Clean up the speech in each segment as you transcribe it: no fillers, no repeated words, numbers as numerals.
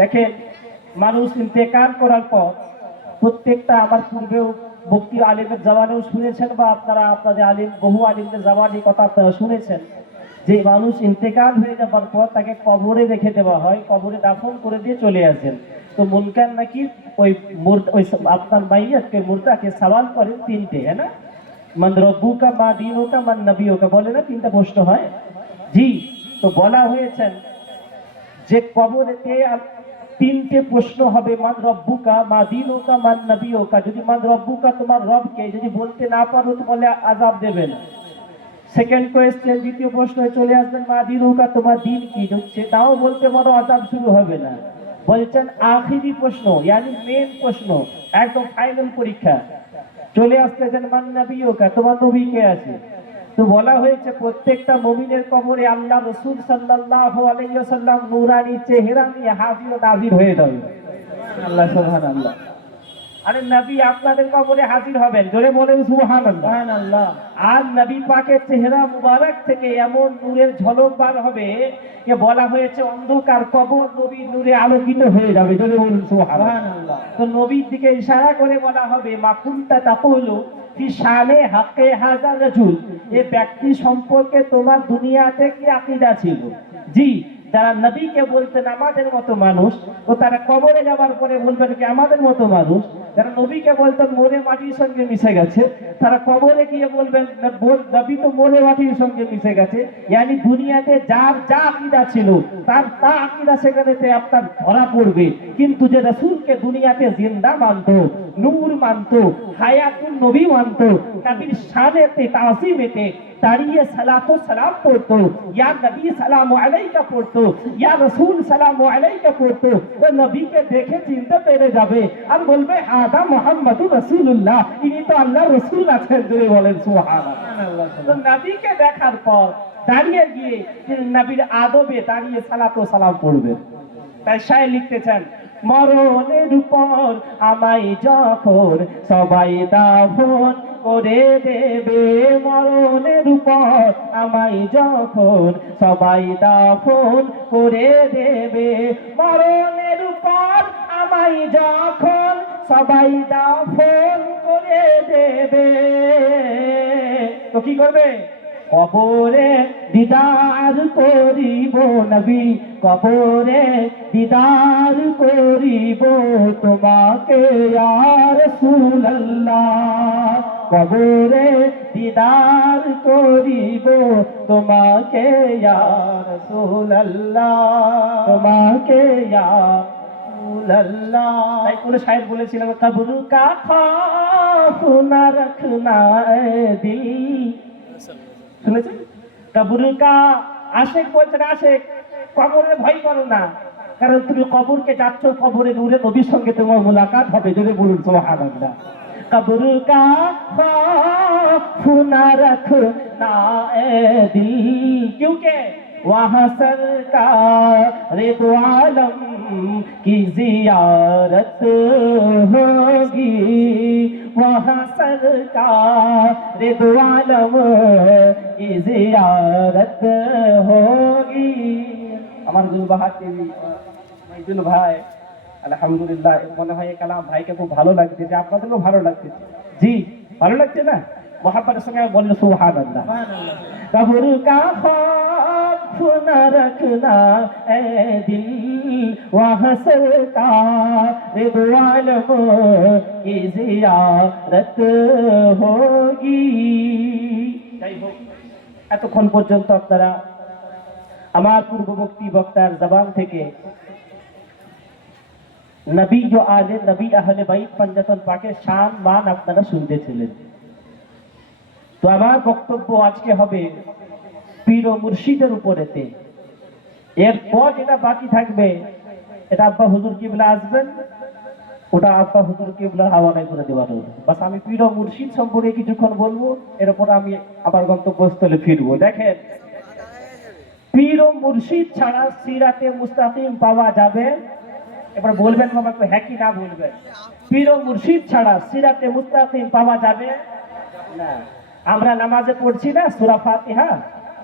দেখেন, মানুষ ইন্তেকাল করার পর প্রত্যেকটা, আমার পূর্বেও বক্তি আলিমের জবানেও শুনেছেন, বা আপনারা আপনাদের আলিম, বহু আলিমদের জবানে কথা আপনারা শুনেছেন, যে মানুষ ইন্তেকাল হয়ে যাবার পর তাকে কবরে রেখে দেওয়া হয়, কবরে দাফন করে দিয়ে চলে আসেন। তো মুনকার নাকি ওই ওই আপনার মাইয়াতকে, মুর্দাকে সওয়াল করেন তিনটে, হ্যাঁ না? মান রব্বুকা, মা দীনুকা, মান নবিয়ুকা, বলে না তিনটা প্রশ্ন হয়? জি। তো বলা হয়েছেন যে কবরেতে তিনটে প্রশ্ন হবে, মান রব্বুকা, মা দীনুকা, মান নবিয়ুকা। যদি মান রব্বুকা, তোমার রবকে যদি বলতে না পারো তো বলে আযাব দেবেন। সেকেন্ড কোয়েশ্চেন, দ্বিতীয় প্রশ্নে চলে আসবেন, মা দীনুকা, তোমার দিন কি, সেটাও বলতে পারো, আযাব শুরু হবে না। বলছেন আখিরি প্রশ্ন, ইয়ানি মেন প্রশ্ন, একদম ফাইনাল পরীক্ষা, চলে আসতেছেন, মান নবিয়ুকা, তোমার নবী কে আছে। তো বলা হয়েছে প্রত্যেকটা মুমিনের কবরে আল্লাহ রাসূল সাল্লাল্লাহু আলাইহি ওয়াসাল্লাম নূরানী চেহারা নিয়ে হাজির ও নাজির হয়ে যাবে। আল্লাহ সুবহানাল্লাহ। আরে নবী আপনাদের কবরে হাজির হবেন, জোরে বলেন সুবহানাল্লাহ। সুবহানাল্লাহ। আর নবী পাকের চেহারা মুবারক থেকে এমন নূরের ঝলক বার হবে যে বলা হয়েছে অন্ধকার কবর নবীর নূরে আলোকিত হয়ে যাবে, জোরে বলুন সুবহানাল্লাহ। তো নবীর দিকে ইশারা করে বলা হবে, মা কুনতা তাকুলু ফি শানে হাক্কে হাযা রাজুল, এই ব্যক্তি সম্পর্কে তোমার দুনিয়াতে কি আকীদা ছিল? জি। যারা নবীকে বলতেন আমাদের মতো মানুষ, তো তারা কবরে যাওয়ার পরে বলবেন কি আমাদের মতো মানুষ। যারা নবীকে বলতেন মরে মাটির সঙ্গে মিশে গেছে, তারা কবরে গিয়ে বলবেন নবী তো মরে মাটির সঙ্গে মিশে গেছে। ইয়ানি দুনিয়াতে যার যা আকীদা ছিল তার তা আকীদা সেখানেতে আপনার ধরা পড়বে। কিন্তু যে রাসূলকে দুনিয়াতে জিন্দা মানতো, নূর মানতো, হায়াতুন নবী মানতো, নবীর শানেতে তাজিমেতে দাঁড়িয়ে সালাতু সালাম পড়তো, ইয়া নবী সালামু আলাইকা পড়তো, ইয়া রাসূল সালামু আলাইকা পড়তো, ও নবীকে দেখে চিনতে পেরে যাবে আর বলবে হাদা মুহাম্মাদুর রাসূলুল্লাহ, ইনি তো আল্লাহর রাসূল আছেন, জোরে বলেন সুবহানাল্লাহ। তো নবীকে দেখার পর দাঁড়িয়ে গিয়ে নবীর আদবে দাঁড়িয়ে সালাতু সালাম পড়বেন। তাই শায়ের লিখতেছেন, মরণের উপর আমায় যখন সবাই দাফন করে দেবে, মরণের উপর আমায় যখন সবাই দাফন করে দেবে, মরণের উপর আমায় যখন সবাই দাফন করে দেবে, তো কি করবে? কবরে দিদার করিব নবী, কবরে দিদার করিব তোমাকে ইয়া রাসূলুল্লাহ, কবরে দিদার করিব তোমাকে ইয়া রাসূলুল্লাহ, তোমাকে ইয়া রাসূলুল্লাহ। তাই কোন শায়ের বলেছিলেন, কবর কা খৌফ না রখনা দিল, শুনেছেন? কবর কা, আশেক বলছেন, আশেক কবরের ভয় করো না, কারণ তুমি কবরকে যাচ্ছ, কবরে নূরে নবীর সঙ্গে তোমার মুলাকাত হবে, যদি বলুন সুবহানাল্লাহ। কবর কা খৌফ না রখনা দিল, क्योंकि वहाँ सरकार दो आलम की जियारत होगी, वहाँ सरकार दो आलम की जियारत होगी। আমার গুলবাহার দেবী মাইদুল ভাই, আলহামদুলিল্লাহ, মনে হয় কালাম ভাইকে খুব ভালো লাগছে, যে আপনাদেরও ভালো লাগছে। জি, ভালো লাগছে না? মহাব্বতের সঙ্গে বললে সুবহানাল্লাহ। কবর কা खौफ न रखना ए दिल, वहाँ सरकार दो आलम की जियारत होगी। যাই হোক, এতক্ষণ পর্যন্ত আপনারা আমার পূর্ববর্তী বক্তার জবান থেকে নবী जो आले नबी अहले बैत पंजातन पाकेर शान मान আপনারা শুনতেছিলেন। তো আমার বক্তব্য আজকে হবে পীর ও মুর্শিদের উপরেতে। এরপর যেটা বাকি থাকবে এটা আব্বা হুজুর কিবলা আসবেন, ওটা আব্বা হুজুর কিবলার হাওয়ালায় করে দেওয়া হবে। বাস আমি পীর ও মুর্শিদ সম্পর্কে কিছুক্ষণ বলবো, এরপর আমি আবার গন্তব্যস্থলে ফিরবো। দেখেন, পীর ও মুর্শিদ ছাড়া সিরাতে মুস্তাকিম পাওয়া যাবে? এবার বলবেন বাবা একটু হ্যাঁ কি না বলবেন। পীর ও মুর্শিদ ছাড়া সিরাতে মুস্তাকিম পাওয়া যাবে না। আমরা নামাজে পড়ছি না সূরা ফাতিহা,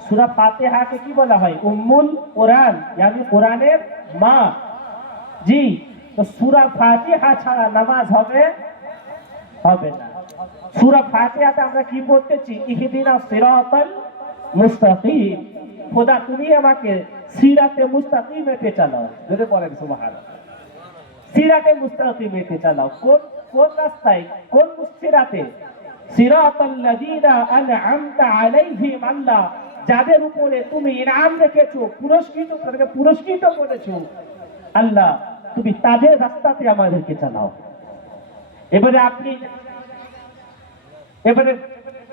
সূরা ফাতিহাকে কি বলা হয়? উম্মুল কোরআন, ইয়ানি কোরআনের মা। জি, তো সূরা ফাতিহা ছাড়া নামাজ হবে হবে না। সূরা ফাতিহাতে আমরা কি পড়তেছি? ইহদিনাস সিরাতাল মুস্তাকিম। খোদা তুমি আমাকে সিরাতে মুস্তাকিমেতে চালাও। যদি বলেন সুবহানাল্লাহ। সিরাতে মুস্তাকিমেতে চালাও। কোন কোন রাস্তায়? কোন সিরাতে? সিরাতাল লাযিনা আন'আমতা আলাইহিম, আল্লাহ যাদের উপরে তুমি ইনাম রেখেছো, পুরস্কৃত করেছো, আল্লাহ তুমি তাদের রাস্তাতে আমাদেরকে চালাও। এবারে আপনি এবারে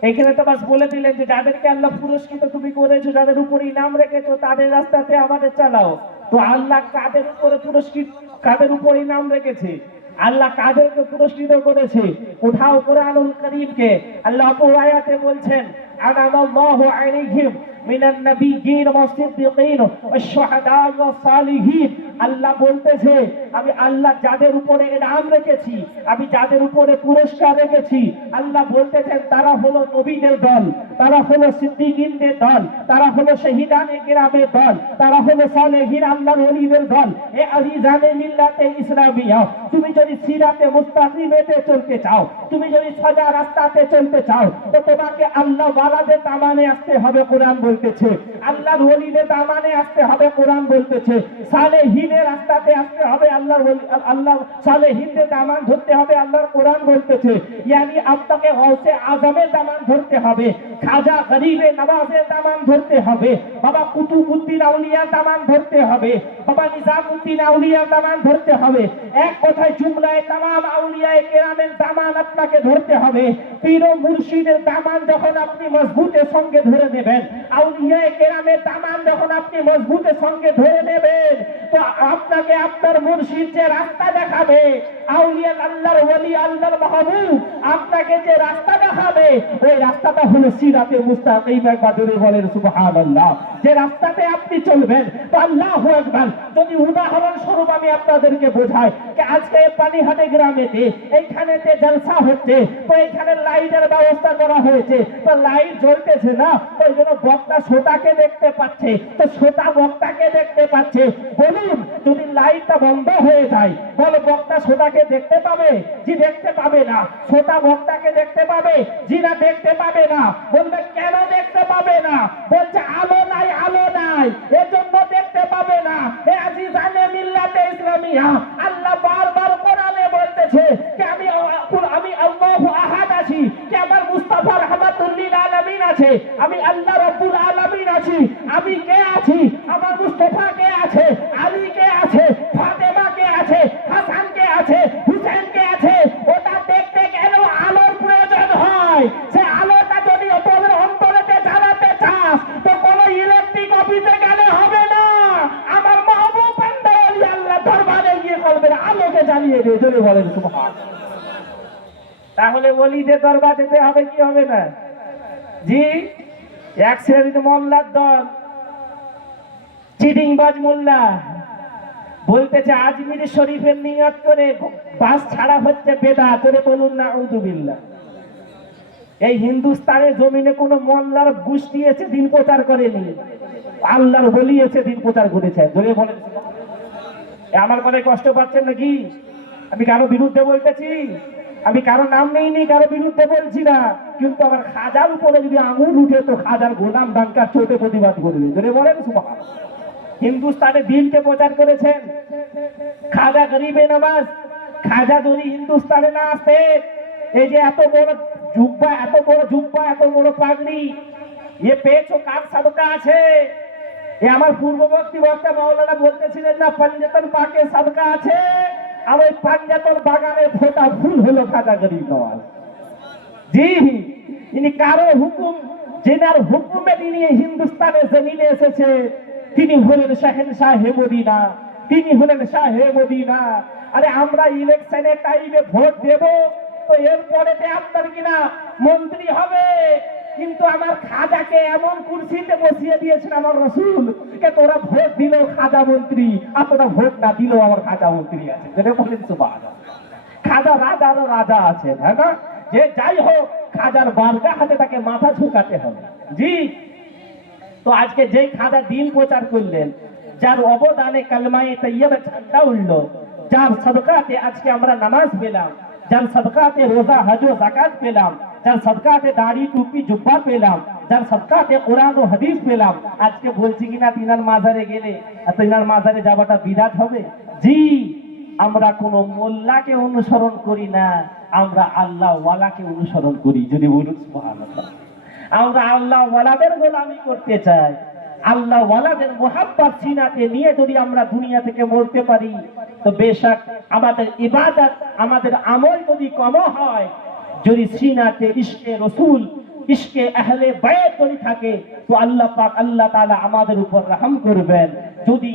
এখানে তো বাস বলে দিলেন যে যাদেরকে আল্লাহ পুরস্কৃত তুমি করেছো, যাদের উপরে ইনাম রেখেছো, তাদের রাস্তাতে আমাদের চালাও। তো আল্লাহ কাদের উপরে পুরস্কৃত, কাদের উপরে ইনাম রেখেছে? আল্লাহ কাদেরকে পুরস্কৃত করেছে? উঠাও কোরআনুল কারীমকে। আল্লাহ অপর আয়াতে বলছেন, আনাল্লাহু আলাইহিম মিনান নাবিয়্যিন ওয়াস-সিদ্দীকিন ওয়াশ-শুহাদা ওয়াস-সালিহিন। আল্লাহ বলতেছে আমি আল্লাহ যাদের উপরে ইনাম রেখেছি, আমি যাদের উপরে পুরস্কার রেখেছি, আল্লাহ বলতেছেন তারা হলো নবীদের দল, তারা হলো সিদ্দীকিনদের দল, তারা হলো শহীদানে কিরামের দল, তারা হলো সালেহিন আল্লাহর ওলিদের দল। এ আজিজানে মিল্লাতে ইসলামিয়া, তুমি যদি সিরাতে মুস্তাকিমেতে চলতে চাও, তুমি যদি সোজা রাস্তাতে চলতে চাও, তো তোমাকে আল্লাহ ওয়ালাদের দামানে আসতে হবে। কোরআন বলতেছে আল্লাহর ওলিদের দামানে আসতে হবে। কোরআন বলতেছে সালেহিনের রাস্তাতে আসতে হবে। আল্লাহ সালেহিনদের দামান ধরতে হবে। আল্লাহর কোরআন বলতেছে ইয়ানি আপনাকে গৌসে আজমের দামান ধরতে হবে, খাজা গরিবে নওয়াজের দামান ধরতে হবে, বাবা কুতুবউদ্দিন আউলিয়ার দামান ধরতে হবে, বাবা নিজামউদ্দিন আউলিয়ার দামান ধরতে হবে। এক কথায় জুমলায়ে তামাম আউলিয়ায়ে কেরামের দামান আপনাকে ধরতে হবে। পীর ও মুর্শিদের দামান যখন আপনি মজবুতের সঙ্গে ধরে নেবেন, আউলিয়ায়ে কেরামের দামান যখন আপনি মজবুতের সঙ্গে ধরে নেবেন, তো আপনাকে আপনার মুর্শিদ যে রাস্তা দেখাবে, আউলিয়া আল্লাহর ওলি আল্লাহর মাহবুব আপনাকে যে রাস্তা দেখাবে, ওই রাস্তাটা হলো সিরাতে মুস্তাকিম। একবার জোরে বলেন সুবহানাল্লাহ। যে রাস্তাতে আপনি চলবেন, তো আল্লাহু আকবার। যদি উদাহরণ স্বরূপ আমি আপনাদেরকে বোঝাই যে আজকে পানিহাটি গ্রামেতে এইখানেতে জলসা হচ্ছে, তো এখানে লাইটের ব্যবস্থা করা হয়েছে, তো লাইট জ্বলতেছে না, ওই জন্য বক্তা শ্রোতাকে দেখতে পাচ্ছে, তো শ্রোতা বক্তাকে দেখতে পাচ্ছে। বলুন যদি লাইটটা বন্ধ হয়ে যায়, বলো বক্তা শ্রোতাকে দেখতে পাবে? জি দেখতে পাবে না। শ্রোতা বক্তাকে দেখতে পাবে? জি না দেখতে পাবে না। বলবে কেন দেখতে পাবে না? বলছে আলো নাই, আলো নাই, এজন্য দেখতে পাবে না। হে আজিজানে মিল্লাতে ইসলামিয়া, আল্লাহ বারবার কোরআনে বলতেছে যে আমি আল্লাহু আহাদ আছি, যে আমার মুস্তাফা রাহমাতুল লিল আলামিন আছে, আমি আল্লাহ রাব্বুল আলামিন আছি। আমি কে আছি? আমার মুস্তাফা কে আছে? আলী কে আছে? ফাতেমা কে আছে? হাসান কে আছে? হুসেন কে আছে? ওটা দেখতে কেন আলোর প্রয়োজন হয়? সে আলোটা যদি তোদের অন্তরেতে জ্বালাতে চাস, তো কোনো ইলেকট্রিক অফিসে গেলে হবে না। আমার মাহবুব বান্দা ওলি আল্লাহ দরবারে গিয়ে বলবেন আলোকে জ্বালিয়ে দে। জোরে বলেন সুবহানাল্লাহ। তাহলে ওলিদের দরবার যেতে হবে কি হবে না? জি, এক শ্রেণীর মোল্লার দল, চিটিংবাজ মোল্লা, বলতেছে আজমির শরীফের নিয়ত করে বাস ছাড়া হচ্ছে বেদাত। করে বলুন নাউযুবিল্লাহ। এই হিন্দুস্তানের জমিনে কোন মোল্লার গোষ্ঠী এসে দিন প্রচার করেনি, আল্লাহর ওলি এসে দিন প্রচার করেছে। জোরে বলেন। আমার কথায় কষ্ট পাচ্ছেন নাকি? আমি কারো বিরুদ্ধে বলতেছি? আমি কারো নাম নেইনি, কারো বিরুদ্ধে বলছি না, কিন্তু আমার খাজার উপরে যদি আঙুল উঠে, তো খাজার গোলাম ডাঙ্কার চোটে প্রতিবাদ করবে। জোরে বলেন সুবহানাল্লাহ। হিন্দুস্তানে দিনকে প্রচার করেছেন খাজা গরিবে নওয়াজ। খাজা যদি হিন্দুস্তানে না আসতে, এই যে এত বড় জুব্বা, এত বড় জুব্বা, এত বড় পাগড়ি, এ পেয়েছো কার সাদকা আছে? এ আমার পূর্ববর্তী বক্তা মাওলানা বলতেছিলেন না, পাঞ্জাতন পাকে সাদকা আছে। আর ওই পাঞ্জাতন বাগানে ফোটা ফুল হলো খাজা গরিব নওয়াজ। জি, ইনি কারো হুকুম, যেনার হুকুমে তিনি হিন্দুস্তানের জমিনে এসেছে, তিনি হলেন শাহেনশাহে মদিনা, তিনি হলেন শাহে মদিনা। আরে আমরা ইলেকশনের টাইমে ভোট দেব, তো এরপরে আপনার কিনা মন্ত্রী হবে, কিন্তু আমার খাজাকে এমন কুরসিতে বসিয়ে দিয়েছেন আমার রাসূল, কে তোরা ভোট দিল খাজা মন্ত্রী, আর তোরা ভোট না দিলেও আমার খাজা মন্ত্রী আছে। যেটা বলেন সুবহানাল্লাহ। খাজা রাজারও রাজা আছে, তাই না? যে যাই হোক, খাজার বারগা হাতে তাকে মাথা ঝুঁকাতে হবে। জি, তো আজকে যেই খাজা দিন প্রচার করলেন, যার অবদানে কালমায়ে তাইয়্যিবা ঝান্ডা উঠলো, যার সাদকাতে আজকে আমরা নামাজ পেলাম, যার সাদকাতে রোজা হজ ও যাকাত পেলাম, যার সাদকাতে দাড়ি টুপি জুব্বা পেলাম, যার সাদকাতে কোরআন ও হাদিস পেলাম, আজকে বলছি কিনা তিনার মাজারে গেলে তিনার মাজারে যাওয়াটা বিদআত হবে? জি, আমরা কোন মোল্লাকে অনুসরণ করি না, আমরা আল্লাহ ওয়ালাকে অনুসরণ করি। যদি বলুন সুবহানাল্লাহ। আমরা আল্লাহ ওয়ালাদের গোলামি করতে চাই। আল্লাহ ওয়ালাদের মোহাব্বত সিনাতে নিয়ে যদি আমরা দুনিয়া থেকে মরতে পারি, তো বেশক আমাদের ইবাদত, আমাদের আমল যদি কম হয়, যদি সিনাতে ইশকে রসুল, ইশকে আহলে বায়ত যদি থাকে, তো আল্লাহ পাক, আল্লাহ তাআলা আমাদের উপর রহম করবেন। যদি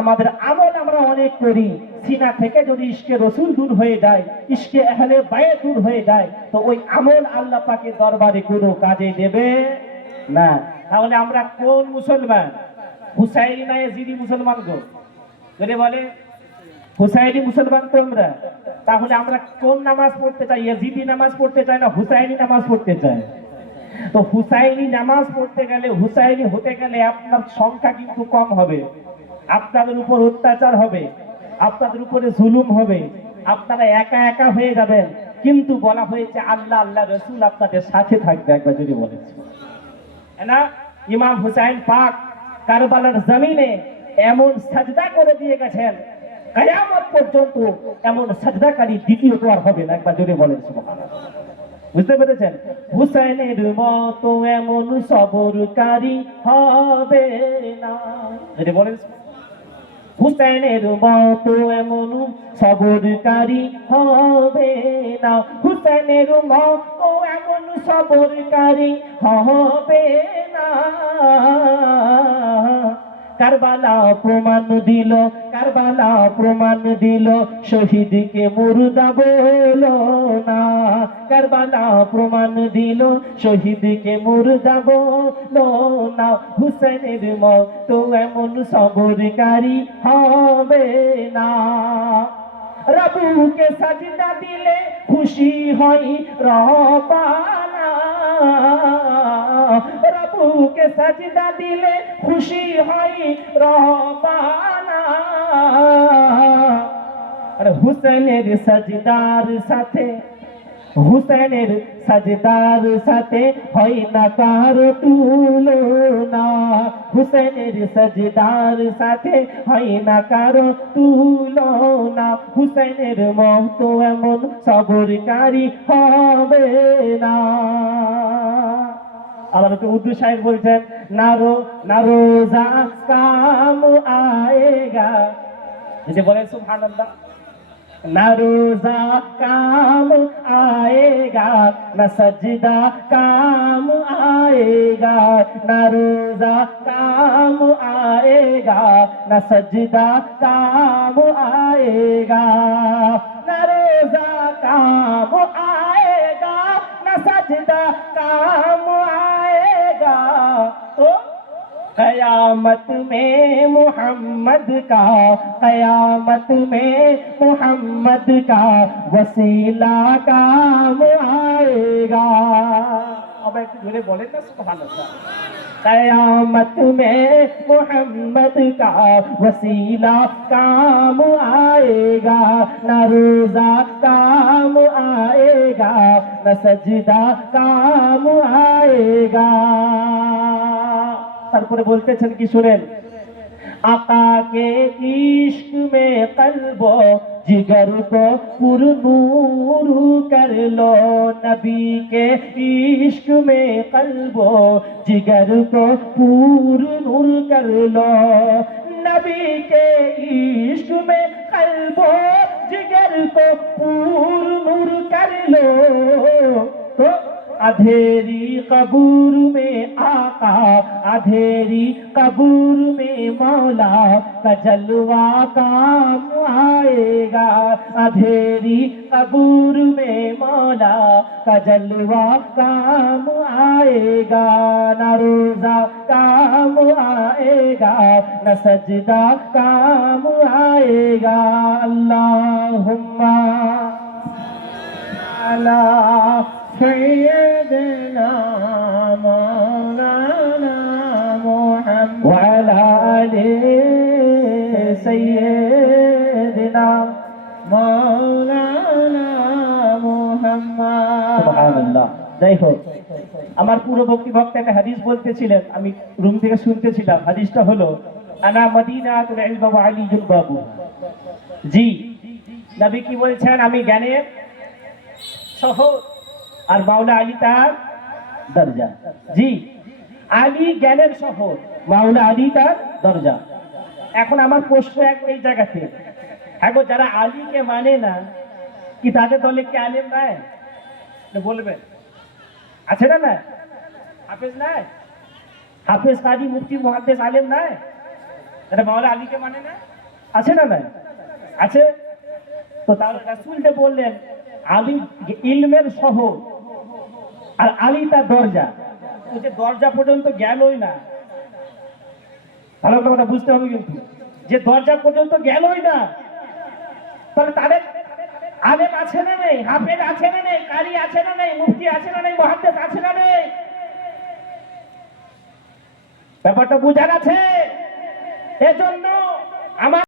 আমাদের আমল আমরা অনেক করি, সিনা থেকে যদি ইশকে রসুল দূর হয়ে যায়, ইশকে আহলে বায়ত দূর হয়ে যায়, তো ওই আমল আল্লাহ পাকের দরবারে কোনো কাজে দেবে না। তাহলে আমরা কোন মুসলমান? হুসাইনি না ইয়াজিদি মুসলমান গো? যদি বলে হুসাইনি মুসলমান তোমরা, তাহলে আমরা কোন নামাজ পড়তে চাই? ইয়াজিদি নামাজ পড়তে চাই না হুসাইনি নামাজ পড়তে চাই? তো হুসাইনি নামাজ পড়তে গেলে, হুসাইনি হতে গেলে আপনার সংখ্যা কিন্তু কম হবে, আপনাদের উপর অত্যাচার হবে, আপনাদের উপরে জুলুম হবে, আপনারা একা একা হয়ে যাবেন। কিন্তু বলা হয়েছে আল্লাহ আল্লাহ রসুল আপনাদের সাথে থাকবে। একবার যদি বলেছে না, ইমাম হুসাইন পাক কারবালার জমিনে এমন সাজদা করে দিয়ে গেছেন, কিয়ামত পর্যন্ত এমন সাজদাকারী দ্বিতীয়ত আর হবে না। একবার যদি বলেন সুবহানাল্লাহ। বুঝতে পেরেছেন? হুসাইনের মতো এমন সবরকারী হবে না। যদি বলেন হুসাইনের মতো এমন সবরকারী হবে না, হুসাইনের মতো এমন সবরকারী হবে না। কারবালা প্রমাণ দিল, কারবালা প্রমাণ দিল, শহীদকে মুর্দা বলো না। কারবালা প্রমাণ দিল, শহীদকে মুর্দা বলো না। হুসাইনের মতো এমন সবরকারী হবে না। রবুকে সাজদা দিলে খুশি হই রব্বানা, রবুকে সাজদা দিলে খুশি হই রব্বানা। আর হুসেনের সাজদার সাথে, হুসেনের সাজদার সাথে হয় না কার তুলনা, হুসেনের সাজদার সাথে হয় না কার তুলনা। হুসেনের মতো এমন সবরকারী হবে না। আবার উর্দু শায়ের বলছেন, নারো নারোজা কাম আয়েগা। যদি বলেন সুবহানাল্লাহ। ना रोजा काम आएगा, न सजदा काम आएगा। न रोजा काम आएगा, न सजदा काम आएगा। न रोजा काम आएगा, न सजदा काम आएगा। तो कयामत में मोहम्मद का, कयामत में मोहम्मद का वसीला काम आएगा। अब एक जोरे बोले ना सुबहानअल्लाह। कयामत में मोहम्मद का वसीला काम आएगा, न रोजा काम आएगा, न सजदा काम आएगा। তারপরে বলতেছেন কি শুনেন, आका के इश्क में कल्बो जिगर को पुरनूर कर लो। नबी के इश्क में कल्बो जिगर को पुरनूर कर लो। नबी के इश्क में कल्बो जिगर को पुरनूर कर लो। तो अधेरी कबूर में आका, अधेरी कबूर में मौला का जलवा काम आएगा। अधेरी कबूर में मौला का जलवा काम आएगा। न रोजा काम आएगा, न सजदा काम आएगा। अल्लाहुम्मा अला सय्यदना मौलाना मुहम्मद व अला आलिहि মাওলানা মুহাম্মদ। সুবহানাল্লাহ। যাই হোক, আমার পূর্ববর্তী বক্তা একটা হাদিস বলতেছিলেন, আমি রুম থেকে শুনতেছিলাম। হাদিসটা হলো আনা মদিনাতুল ইলম ওয়া আলিয়ুল বাবু। জি, নবী কি বলছেন? আমি জ্ঞানের শহর আর মাওলা আলী তার দরজা। জি, আলী জ্ঞানের শহর, মাওলা আলী তার দরজা। এখন আমার প্রশ্ন এই জায়গাতে, হ্যাঁ গো, যারা আলীকে মানে না, কি তাদের দলে কি আলেম নাই? বলবেন আছে না? না হাফেজ নাই? হাফেজ, কাজী, মুফতি, মুহাদ্দিস, আলেম নাই? এটা মাওলা আলীকে মানে না? আছে না? নাই আছে। তো তাহলে রাসূল যে বললেন আলী ইলমের শহর আর আলী তার দরজা, ও যে দরজা পর্যন্ত গেলই না, ভালো কথা বুঝতে হবে কিন্তু, যে দরজা পর্যন্ত গেলই না, তাহলে তাদের আলেম আছে না নেই? হাফেজ আছে না নেই? কারি আছে না নেই? মুফতি আছে না নেই? মুহাদ্দিস আছে না নেই? ব্যাপারটা বুঝার আছে। এজন্য আমার